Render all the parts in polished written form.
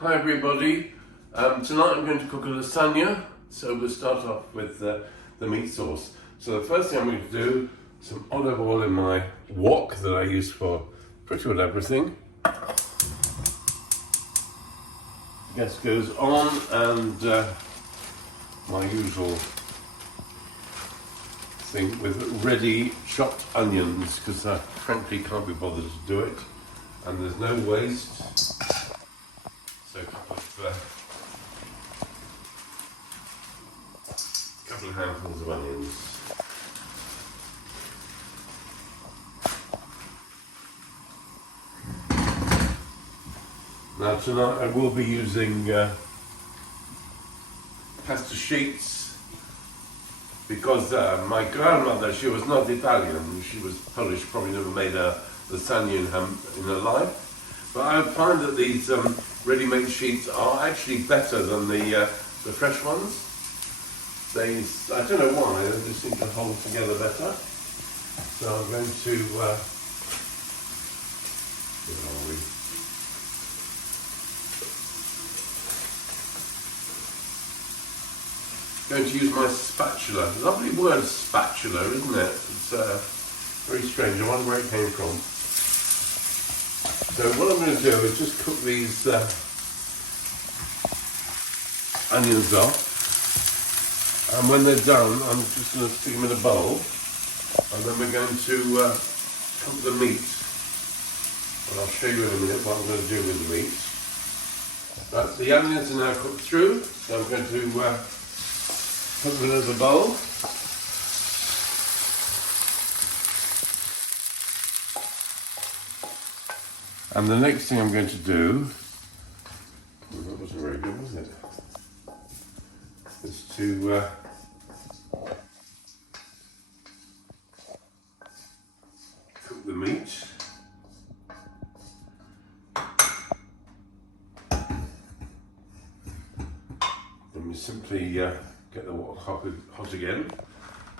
Hi everybody, tonight I'm going to cook a lasagna, so we'll start off with the meat sauce. So the first thing I'm going to do, some olive oil in my wok that I use for pretty much everything. Gas goes on and my usual thing with ready chopped onions, because I frankly can't be bothered to do it and there's no waste. So a couple of handfuls of onions. Now tonight I will be using pasta sheets because my grandmother, she was not Italian, she was Polish, probably never made a lasagna in her life. But I find that these ready-made sheets are actually better than the fresh ones. I don't know why, they just seem to hold together better. So I'm going to, where are we? Going to use my spatula. Lovely word, spatula, isn't it? It's very strange. I wonder where it came from. So what I'm going to do is just cook these onions off, and when they're done I'm just going to stick them in a bowl, and then we're going to cook the meat, and I'll show you in a minute what I'm going to do with the meat. Right, the onions are now cooked through, so I'm going to put them in the bowl. And the next thing I'm going to do, that wasn't very good, was it? Is to cook the meat. And we simply get the water hot again.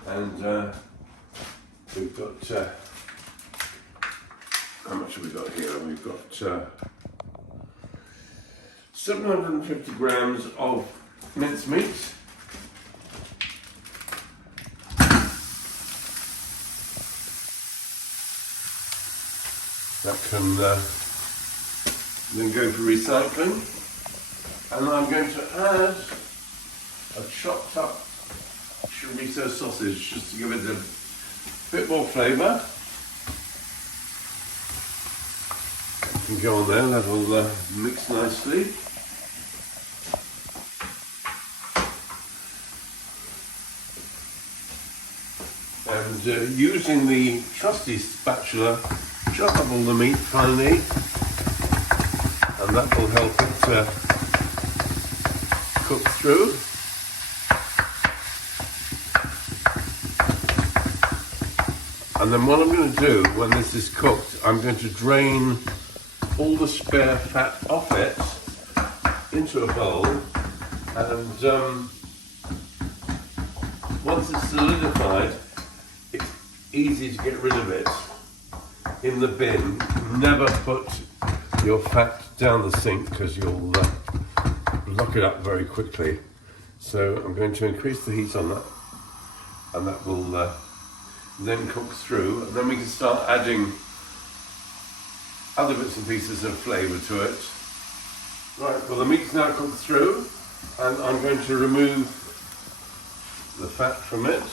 And we've got how much have we got here? We've got 750 grams of mincemeat. That can then go for recycling. And I'm going to add a chopped up chorizo sausage just to give it a bit more flavour. Can go on there, that will mix nicely. And using the trusty spatula, chop up all the meat finely, and that will help it cook through. And then what I'm going to do when this is cooked, I'm going to drain all the spare fat off it into a bowl, and once it's solidified, it's easy to get rid of it in the bin. Never put your fat down the sink because you'll block it up very quickly. So I'm going to increase the heat on that, and that will then cook through, and then we can start adding other bits and pieces of flavour to it. Right, well the meat's now cooked through, and I'm going to remove the fat from it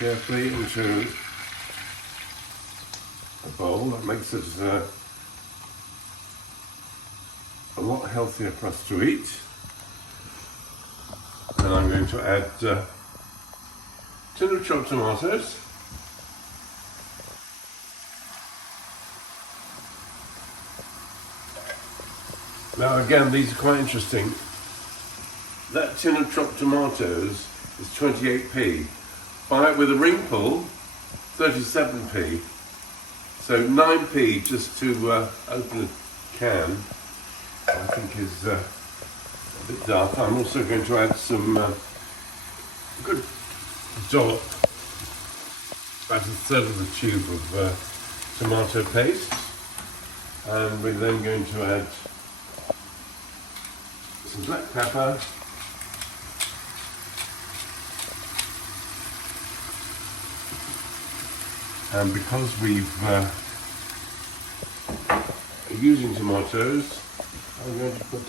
carefully into a bowl. That makes it a lot healthier for us to eat. And I'm going to add a tin of chopped tomatoes. Now again, these are quite interesting. That tin of chopped tomatoes is 28p. Buy it with a ring pull, 37p. So 9p just to open a can, I think is a bit dark. I'm also going to add some good dollop, about a third of the tube of tomato paste. And we're then going to add some black pepper, and because we're using tomatoes, I'm going to put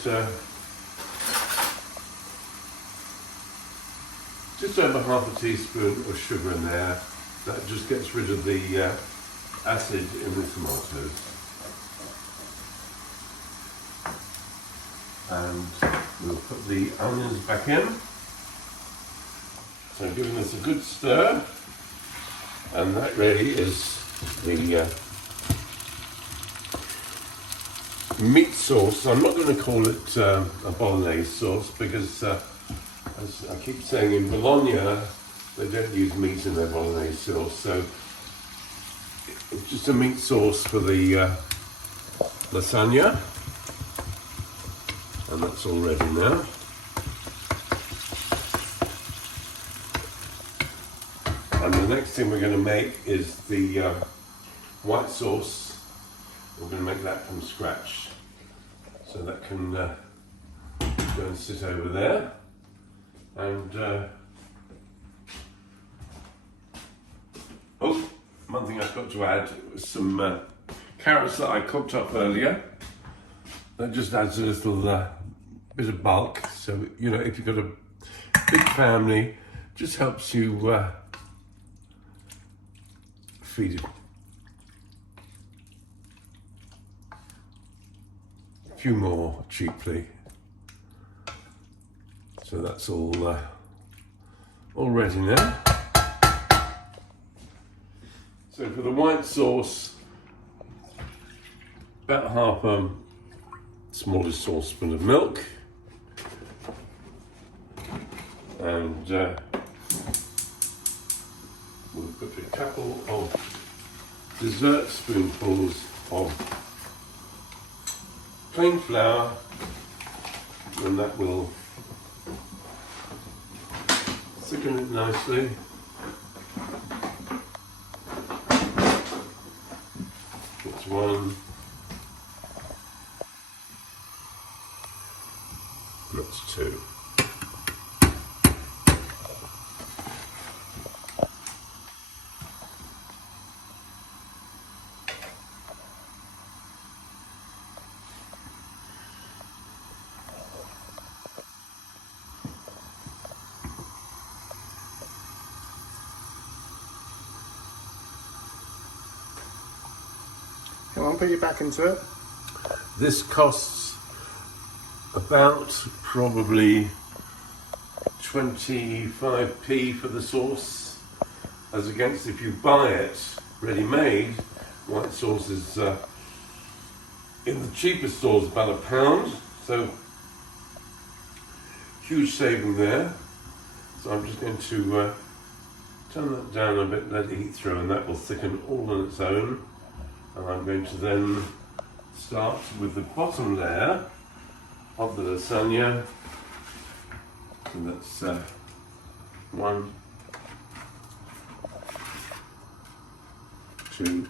just over half a teaspoon of sugar in there. That just gets rid of the acid in the tomatoes. And we'll put the onions back in. So giving this a good stir. And that really is the meat sauce. I'm not going to call it a bolognese sauce because, as I keep saying, in Bologna they don't use meat in their bolognese sauce. So it's just a meat sauce for the lasagna. And that's all ready now. And the next thing we're going to make is the white sauce. We're going to make that from scratch. So that can go and sit over there. And oh, one thing I forgot to add was some carrots that I cooked up earlier. That just adds a little bit of bulk. So, you know, if you've got a big family, just helps you feed it a few more cheaply. So that's all ready now. So for the white sauce, about half a smallest saucepan of milk, and we'll put a couple of dessert spoonfuls of plain flour, and that will thicken it nicely. That's one. That's two. Come on, put you back into it. This costs about probably 25p for the sauce, as against if you buy it ready-made. White sauce is in the cheapest stores about £1, so huge saving there. So I'm just going to turn that down a bit, let it heat through, and that will thicken all on its own. And I'm going to then start with the bottom layer of the lasagna. And that's one, two,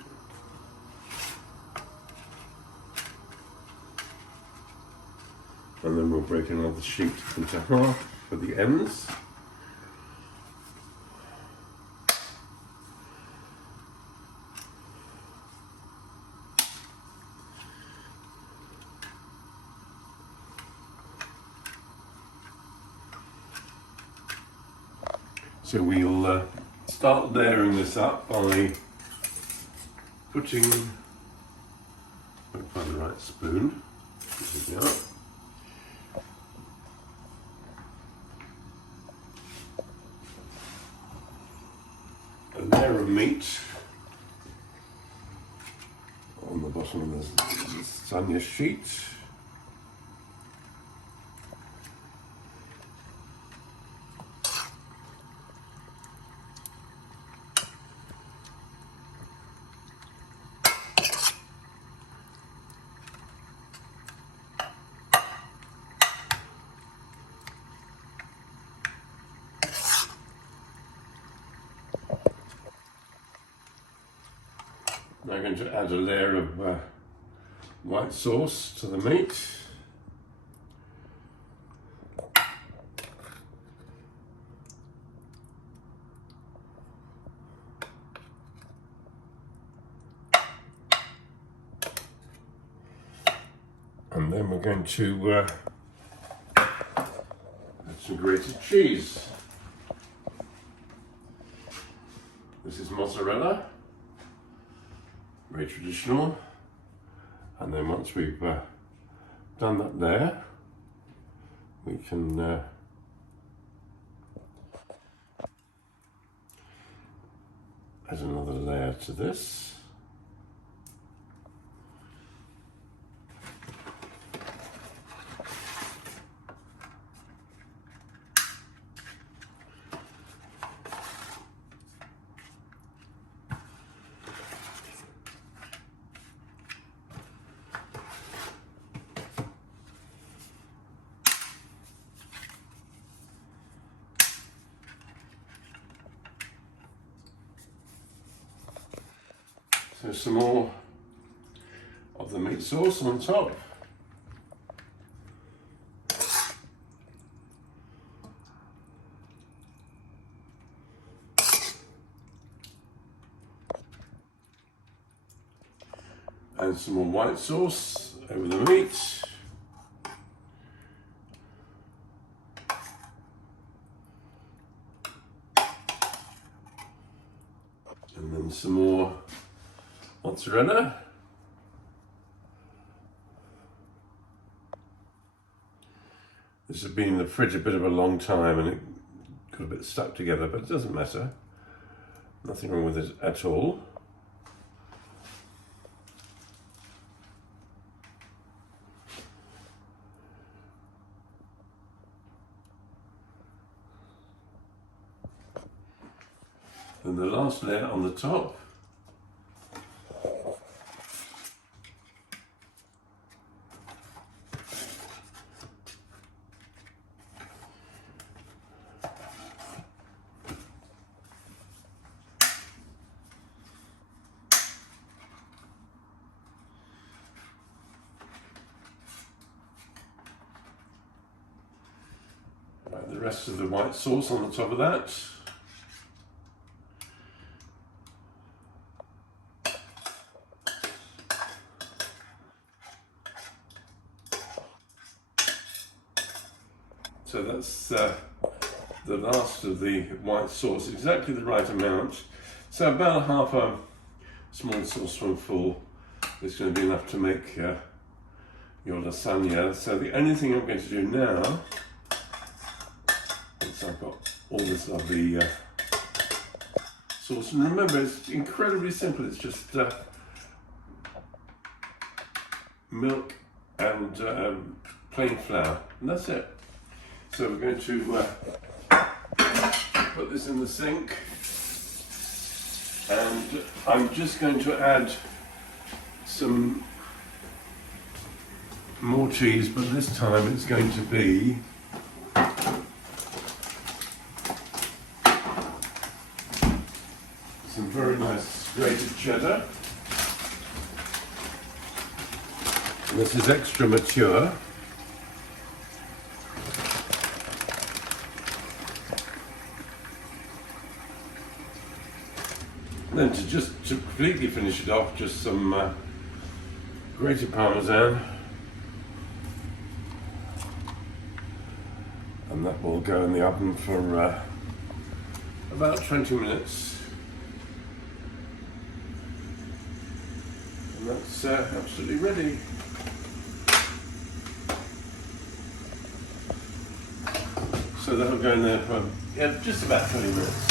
and then we'll break another sheet into half for the ends. So we'll start layering this up by putting, find the right spoon, here we are. A layer of meat on the bottom of the lasagna sheet. I'm going to add a layer of white sauce to the meat. And then we're going to add some grated cheese. This is mozzarella, very traditional. And then once we've done that there, we can add another layer to this. So some more of the meat sauce on top. And some more white sauce over the meat. And then some more mozzarella. This has been in the fridge a bit of a long time and it got a bit stuck together, but it doesn't matter. Nothing wrong with it at all. And the last layer on the top. The rest of the white sauce on the top of that. So that's the last of the white sauce, exactly the right amount. So about half a small saucepanful is going to be enough to make your lasagna. So the only thing I'm going to do now, once I've got all this lovely sauce, and remember it's incredibly simple, it's just milk and plain flour, and that's it. So we're going to put this in the sink, and I'm just going to add some more cheese, but this time it's going to be some very nice grated cheddar. And this is extra mature. And then to completely finish it off, just some grated parmesan, and that will go in the oven for about 20 minutes. And that's absolutely ready. So that'll go in there for just about 20 minutes.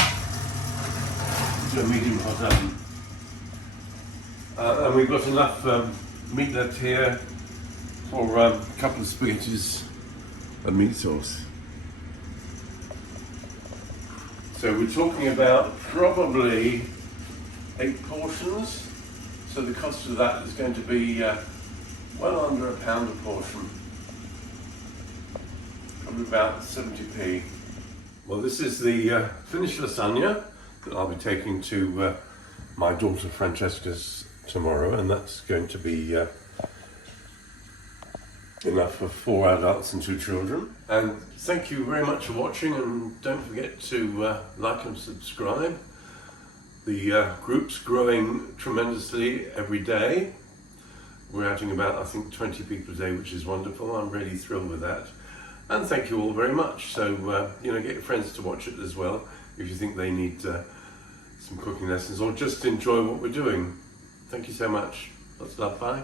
To a medium hot oven. And we've got enough meat left here for a couple of spaghettis of meat sauce. So we're talking about probably 8 portions. So the cost of that is going to be well under £1 a portion. Probably about 70p. Well, this is the finished lasagna that I'll be taking to my daughter Francesca's tomorrow, and that's going to be enough for 4 adults and 2 children. And thank you very much for watching, and don't forget to like and subscribe. The group's growing tremendously every day. We're adding about, I think, 20 people a day, which is wonderful. I'm really thrilled with that. And thank you all very much. So, get your friends to watch it as well if you think they need some cooking lessons, or just enjoy what we're doing. Thank you so much. Lots of love. Bye.